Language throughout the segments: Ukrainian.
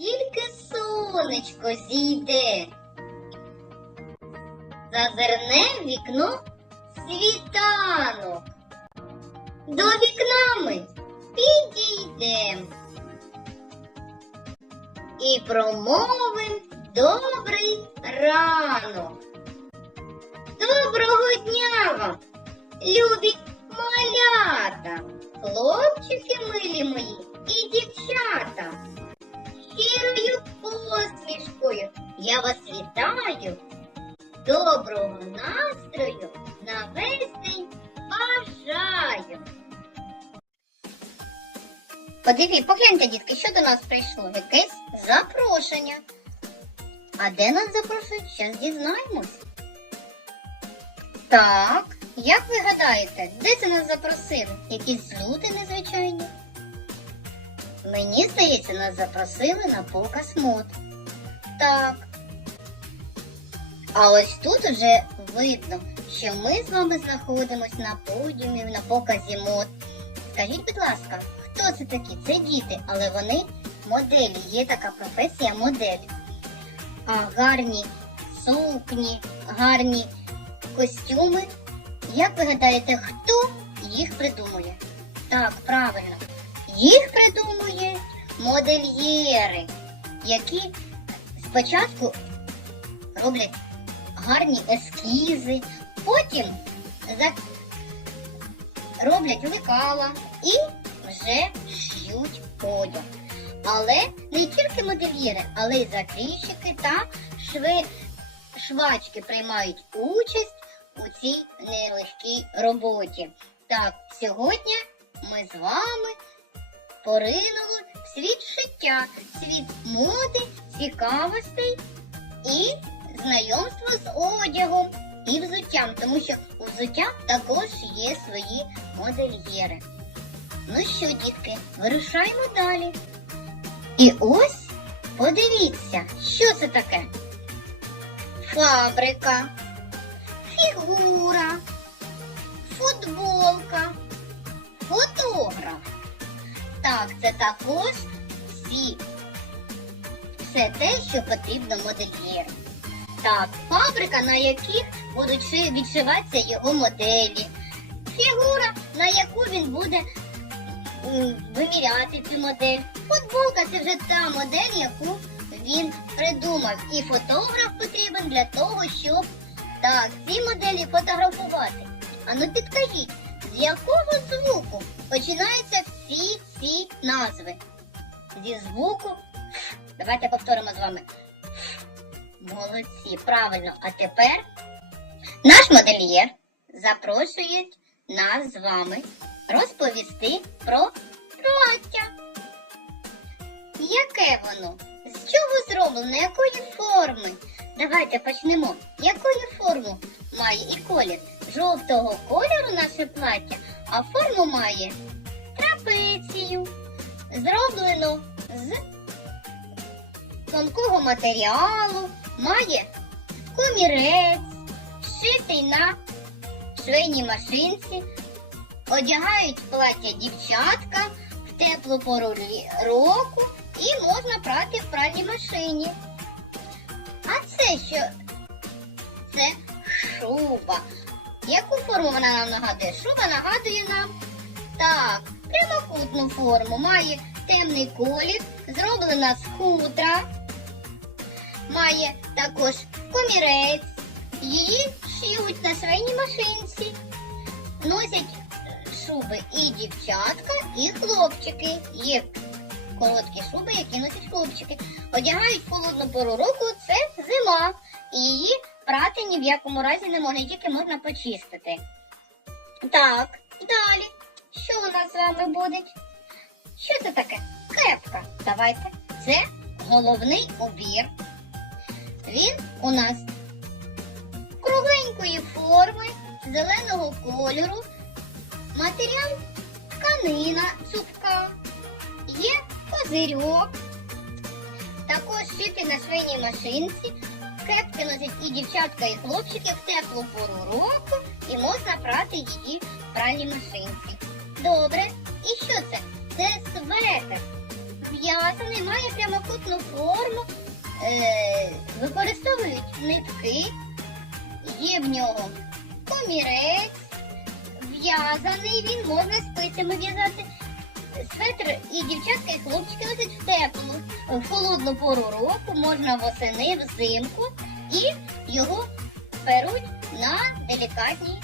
тільки сонечко зійде. Зазирне в вікно світанок. До вікна ми підійдем. І промовим добрий ранок. Доброго дня вам, любі малята, хлопчики милі мої і дівчата. Щирою посмішкою я вас вітаю. Доброго настрою на весь день бажаю. Подиві, погляньте, дітки, що до нас прийшло? Якесь запрошення. А де нас запрошують? Зараз дізнаємось. Так, як ви гадаєте, де це нас запросили? Якісь люди незвичайні? Мені здається, нас запросили на показ мод. Так. А ось тут вже видно, що ми з вами знаходимось на подіумі на показі мод. Скажіть, будь ласка, хто це такі? Це діти, але вони моделі. Є така професія модель. А гарні сукні, гарні костюми. Як ви гадаєте, хто їх придумує? Так, правильно. Їх придумує модельєри, які спочатку роблять гарні ескізи, потім роблять лекала і вже шьють одяг. Але не тільки модельєри, але й закрійщики та шви... швачки приймають участь у цій нелегкій роботі. Так, сьогодні ми з вами поринули в світ шиття, світ моди, цікавостей і знайомство з одягом і взуттям, тому що у взуття також є свої модельєри. Ну що, дітки, вирушаємо далі. І ось подивіться, що це таке? Фабрика, фігура, футболка, фотограф. Так, це також всі. Все те, що потрібно модельєру. Так, фабрика, на яких будуть відшиватися його моделі. Фігура, на яку він буде виміряти цю модель. Футболка це вже та модель, яку він придумав. І фотограф потрібен для того, щоб так, ці моделі фотографувати. А ну підкажіть, з якого звуку починаються всі ці назви? Зі звуку. Давайте повторимо з вами. Молодці, правильно. А тепер наш модельєр запрошує нас з вами розповісти про плаття. Яке воно? З чого зроблено? Якої форми? Давайте почнемо. Якої форму має і колір? Жовтого кольору наше плаття, а форму має трапецію. Зроблено з тонкого матеріалу, має комірець, шитий на швейній машинці, одягають плаття дівчатка в теплу пору року і можна прати в пральній машині. А це що? Це шуба. Яку форму вона нам нагадує? Шуба нагадує нам так, прямокутну форму, має темний колір, зроблена з хутра, має також комірець, її шиють на швейній машинці. Носять е, шуби і дівчатка, і хлопчики. Є короткі шуби, які носять хлопчики. Одягають холодну пору року, це зима. І її прати ні в якому разі не можна, тільки можна почистити. Так. Що у нас з вами буде? Що це таке? Кепка. Давайте. Це головний убір. Він у нас кругленької форми, зеленого кольору, матеріал тканина цупка, є козирьок, також шити на швейній машинці. Кепки носять і дівчатка, і хлопчики в теплу пору року, і можна прати її в пральній машинці. Добре. І що це? Це светр. в'язаний, має прямокутну форму, е, використовують нитки, є в нього комірець, в'язаний, він можна спицями в'язати. Светр і дівчатка, і хлопчики носять в теплу, в холодну пору року, можна восени, взимку, і його перуть на делікатній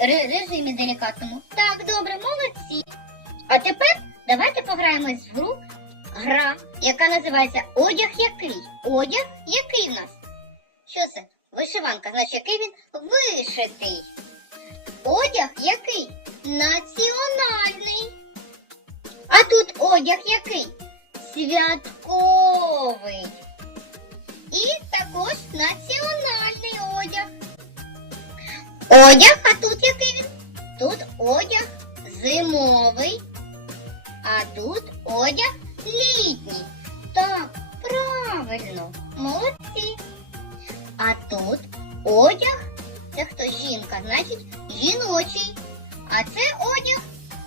режимі делікатному. Так, добре, молодці. А тепер давайте пограємось в гру гра, яка називається Одяг який? Одяг який в нас? Що це? Вишиванка, значить, який він вишитий. Одяг який? Національний. А тут одяг який? Святковий. І також національний. Одяг, а тут який він? Тут одяг зимовий, а тут одяг літній. Так, правильно, молодці. А тут одяг, це хто жінка, значить жіночий. А це одяг,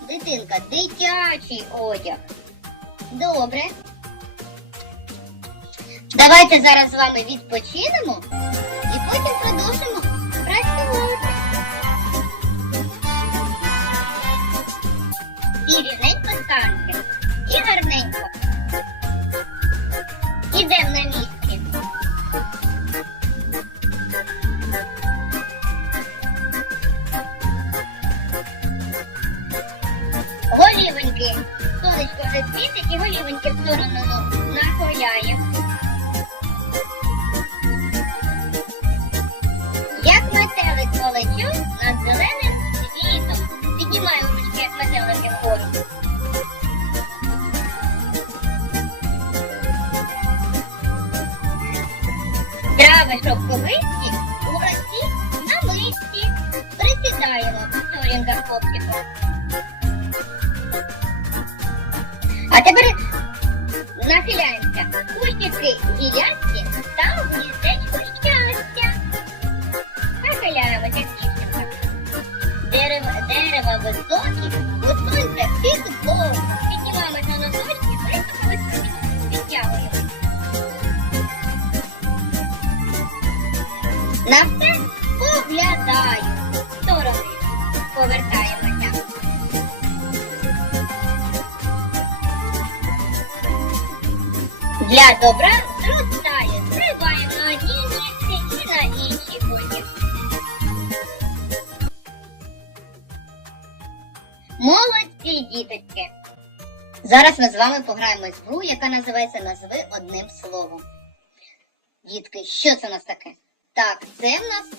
дитинка, дитячий одяг. Добре. Давайте зараз з вами відпочинемо Голівеньки. Сонечко вже світить і голівеньки в сторону ну, нахиляє. Як метелик полечу над зеленим світом. Піднімаю ручки, як метелики вгору. Трави шовковисті у росі на мисці. Присідаємо в сторінках хлопчиком. Тепер нахиляємося. Кущики гілянські та в гніздечку щастя. Нахиляємося дівчинка. Дерева, дерева високі, у сонця тепло. Піднімаємося на носочки, високо-високо підтягуємо. На все поглядаю. Сторони повертаємося. Для добра зростає, стрибає на одній і на іншій потім. Молодці, діточки! Зараз ми з вами пограємо в гру, яка називається Назви одним словом. Дітки, що це у нас таке? Так, це в нас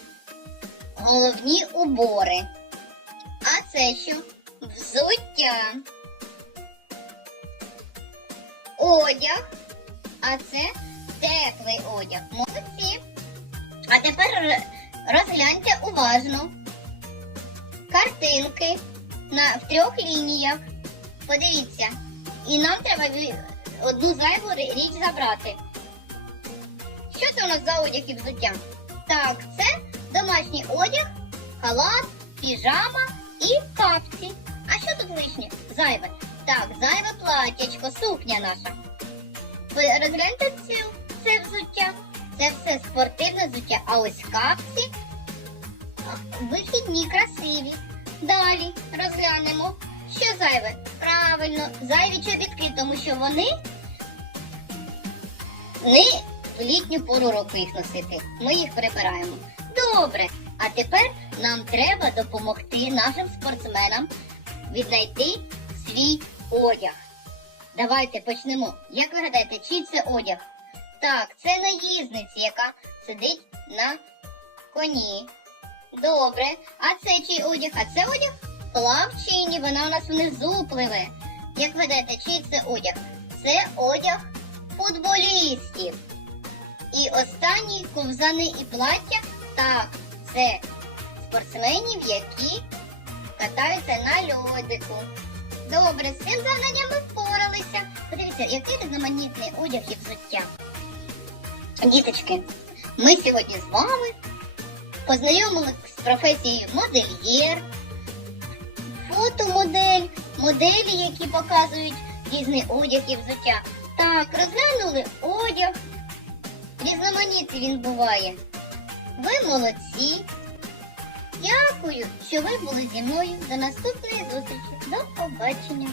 головні убори. А це що? Взуття. Одяг. А це теплий одяг. Молодці. А тепер розгляньте уважно. Картинки на, в трьох лініях. Подивіться. І нам треба одну зайву річ забрати. Що це у нас за одяг і взуття? Так, це домашній одяг, халат, піжама і капці. А що тут лишнє? Зайве. Так, зайве платячко, сукня наша. Ви розгляньте цю, це взуття. Це все спортивне взуття. А ось капці вихідні, красиві. Далі розглянемо, що зайве. Правильно, зайві чобітки, тому що вони не в літню пору року їх носити. Ми їх прибираємо. Добре. А тепер нам треба допомогти нашим спортсменам віднайти свій одяг. Давайте почнемо. Як ви гадаєте, чий це одяг? Так, це наїзниця, яка сидить на коні. Добре. А це чий одяг? А це одяг плавчині, вона у нас внизу пливе. Як ви гадаєте, чий це одяг? Це одяг футболістів. І останні ковзани і плаття. Так, це спортсменів, які катаються на льодику. Добре, з цим завданням ми впоралися. Подивіться, який різноманітний одяг і взуття. Діточки, ми сьогодні з вами познайомилися з професією модельєр, фотомодель, моделі, які показують різний одяг і взуття. Так, розглянули одяг. Різноманітний він буває. Ви молодці. Дякую, що ви були зі мною. До наступної зустрічі. До побачення.